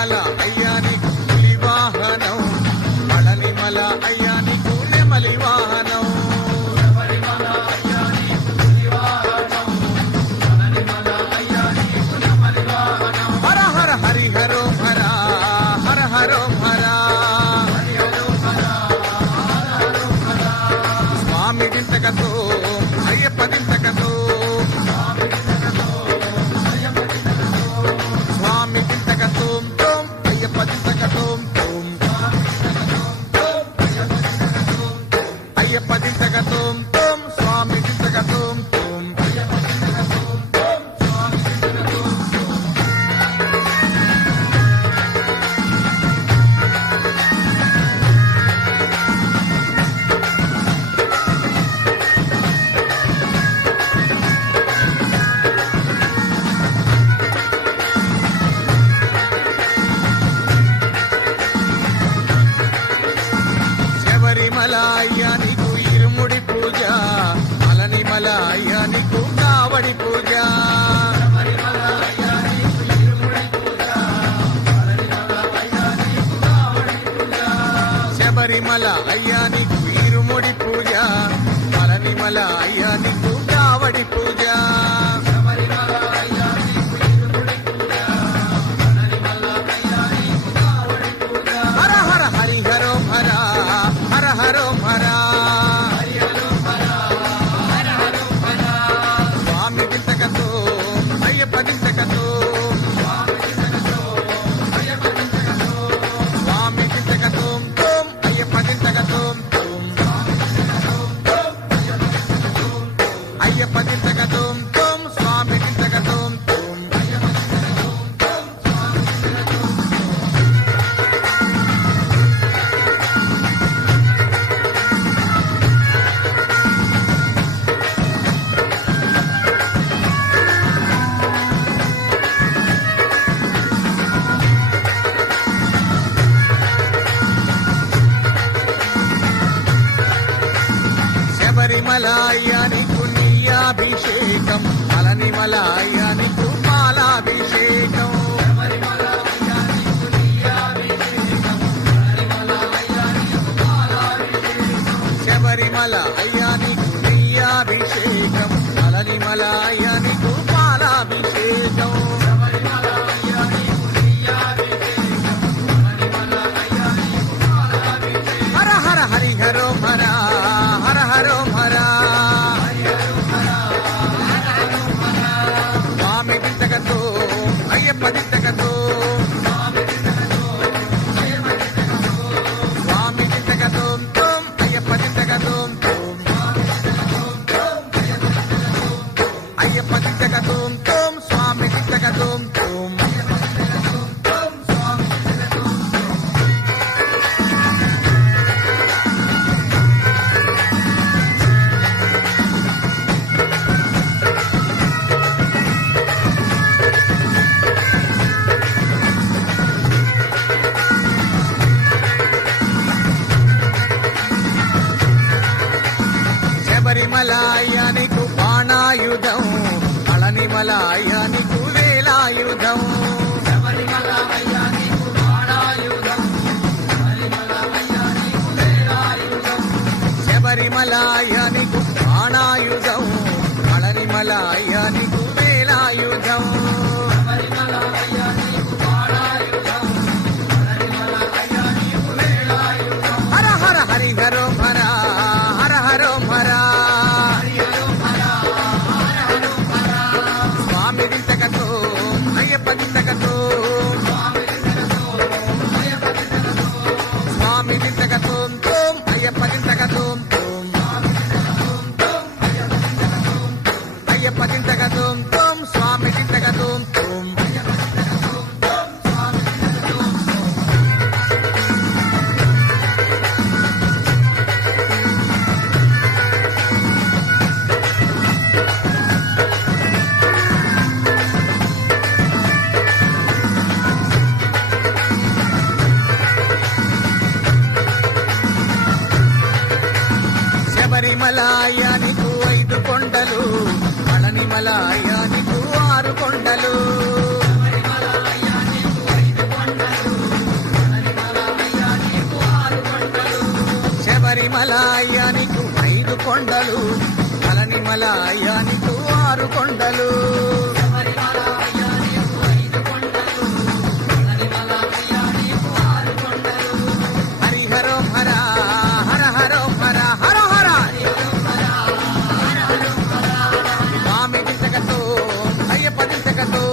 శబరిమల అయ్యా నీకు పులి వాహనం, పళనిమల అయ్యా నీకు నెమలి వాహనం. హర హర హరిహరో హర, హర హరో హర. స్వామి దింతకతో అయ్యప్ప దింతకతో, స్వామి దింతకతో తోం అయ్యప్ప దింతకతో తోం, అయ్యప్ప దింతకతో తోం స్వామి దింతకతో తోం. శబరిమల అయ్యా నీకు ఇరుముడి పూజ, పళనిమల అయ్యా నీకు కావడి పూజ. శబరిమల అయ్యా నీకు ఇరుముడి పూజ, పళనిమల అయ్యా నీకు కావడి పూజ. హర హర హరిహరో హర, హర హరో హర. స్వామి దింతకతో అయ్యప్ప దింతకతో, స్వామి దింతకతో తోం అయ్యప్ప దింతకతో తోం, అయ్యప్ప దింతకతో తోం స్వామి దింతకతో తోం. శబరిమల అయ్యా నీకు నెయ్యాభిషేకం, పళనిమల అయ్యా నీకు పాలాభిషేకం. శబరిమల అయ్యా నీకు నెయ్యాభిషేకం, పళనిమల అయ్యా నీకు పాలాభిషేకం. హర హర హరిహరో హర, హర హరో హర. స్వామి దింతకతో అయ్యప్ప దింతకతో, స్వామి దింతకతో తోం అయ్యప్ప దింతకతో తోం, అయ్యప్ప దింతకతో తోం స్వామి దింతకతో తోం. శబరిమల అయ్యా నీకు బాణాయుధం, పళనిమల అయ్యా నీకు వేలాయుధం. శబరిమల అయ్యా నీకు బాణాయుధం, పళనిమల అయ్యా నీకు వేలాయుధం. శబరిమల అయ్యా నీకు బాణాయుధం, పళనిమల అయ్యా నీకు వేలాయుధం. హర హర హరిహరో హర, హర హరో హర. స్వామి దింతకతో అయ్యప్ప దింతకతో, స్వామి దింతకతో తోం అయ్యప్ప దింతకతో తోం, అయ్యప్ప దింతకతో తోం స్వామి దింతకతో తోం. శబరిమల అయ్యా నీకు 5 కొండలు, పళనిమల అయ్యా నీకు 6 కొండలు. శబరిమల అయ్యా నీకు 5 కొండలు, మల అయ్యా నీకు 6 కొండలు హరిహరం హర హర హరం హర హర హర స్వామి దిశకతో అయ్యప్ప దిశకతో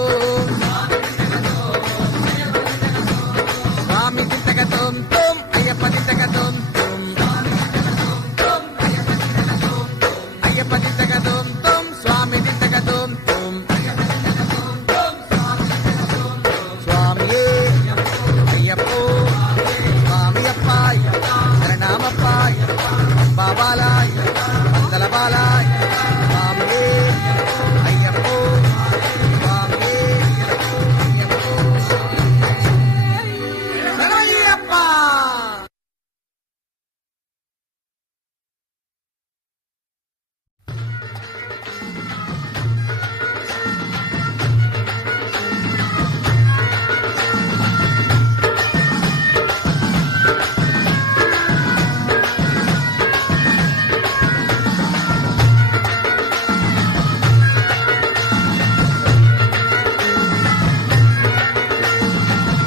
స్వామి దిశకతో తుమ్ అయ్యప్ప దిశకతో అయ్యప్ప దిశకతో తుమ్ స్వామి దిశకతో తుమ్ స్వామియే అయ్యప్పో స్వామి అప్పాయ్ శరణామప్పాయ్ బాబాలాయ్ మంగళ బాలాయ్ స్వామియే అయ్యప్పో స్వామియే అయ్యప్పో శరణయ్యప్ప.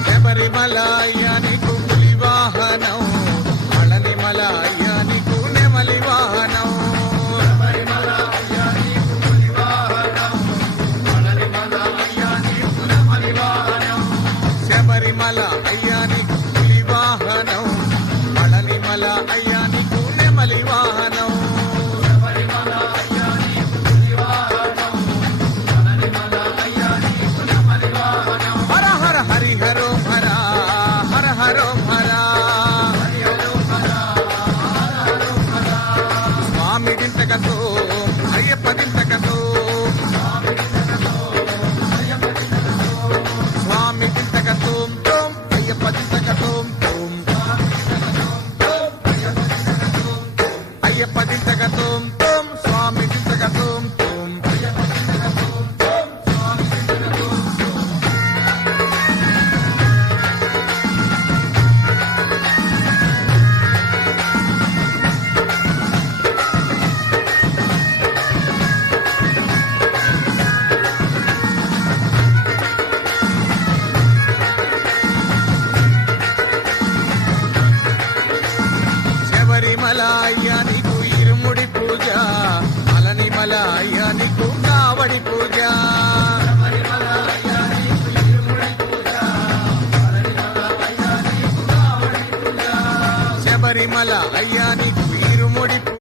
శబరిమల అయ్యా నీకు పులి వాహనం పళనిమల అయ్యా నీకు నెమలి వాహనం శబరిమల అయ్యా నీకు పులి వాహనం పళనిమల అయ్యా నీకు నెమలి వాహనం హర హర హరిహరం హర హర హరం హర స్వామి దింతకతో అయ్యప్ప దింత